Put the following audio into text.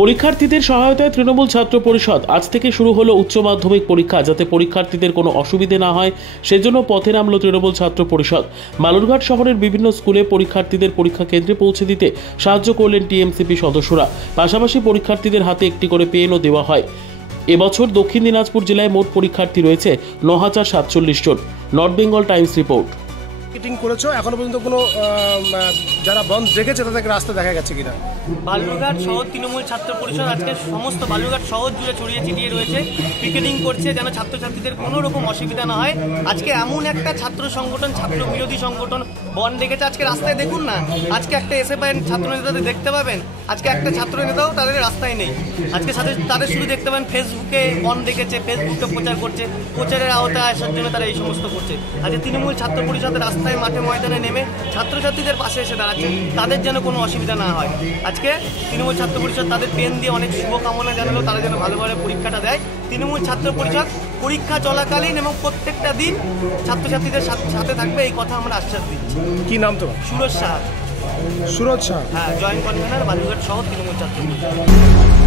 পরীক্ষার্থীদের সহায়তায় তৃণমূল ছাত্র পরিষদ আজ থেকে শুরু হলো উচ্চ মাধ্যমিক পরীক্ষা। যাতে পরীক্ষার্থীদের কোনো অসুবিধে না হয় সেজন্য পথে নামলো তৃণমূল ছাত্র পরিষদ। বালুরঘাট শহরের বিভিন্ন স্কুলে পরীক্ষার্থীদের পরীক্ষা কেন্দ্রে পৌঁছে দিতে সাহায্য করলেন টিএমসিপি সদস্যরা। পাশাপাশি পরীক্ষার্থীদের হাতে একটি করে পেনও দেওয়া হয়। এবছর দক্ষিণ দিনাজপুর জেলায় মোট পরীক্ষার্থী রয়েছে ৯,০৪৭ জন। North Bengal Times report. Meeting করেছো, এখনো পর্যন্ত কোনো যারা বন্ধ রেখেছে তাদেরকে রাস্তা দেখা গেছে কিনা? বালুরঘাট শহর তৃণমূল ছাত্র পরিষদ আজকে সমস্ত বালুরঘাট শহর জুড়ে ছড়িয়ে ছিটিয়ে রয়েছে, পিকেটিং করছে যেন ছাত্রছাত্রীদের কোনো রকম অসুবিধা না হয়। আজকে এমন একটা ছাত্র সংগঠন, ছাত্র বিরোধী সংগঠন বন্ধ রেখেছে। আজকে রাস্তায় দেখুন না, আজকে একটা এসএফআই ছাত্র নেতাদের দেখতে পাবেন, আজকে একটা ছাত্র নেতাও তাদের রাস্তায় নেই। আজকে তাদের শুধু দেখতে পাবেন ফেসবুকে বন্ধ রেখেছে, ফেসবুকে প্রচার করছে, প্রচারের আওতায় আসার জন্য তারা এই সমস্ত করছে। আজকে তৃণমূল ছাত্র পরিষদের রাস্তায় মাঠে ময়দানে নেমে ছাত্রছাত্রীদের পাশে এসে দাঁড়াচ্ছে, তাদের যেন কোনো অসুবিধা না হয়। আজকে তৃণমূল ছাত্র পরিষদ তাদের পেন দিয়ে অনেক শুভকামনা জানালো, তারা যেন ভালোভাবে পরীক্ষাটা দেয়। তৃণমূল ছাত্র পরিষদ পরীক্ষা চলাকালীন এবং প্রত্যেকটা দিন ছাত্রছাত্রীদের সাথে থাকবে, এই কথা আমরা আশ্বাস দিচ্ছি। কি নাম তোমার? সুরজ সাহা। সুরজ সাহা, হ্যাঁ, জয়েন্ট কনভেনার বালুরঘাট শহর তৃণমূল ছাত্র পরিষদ।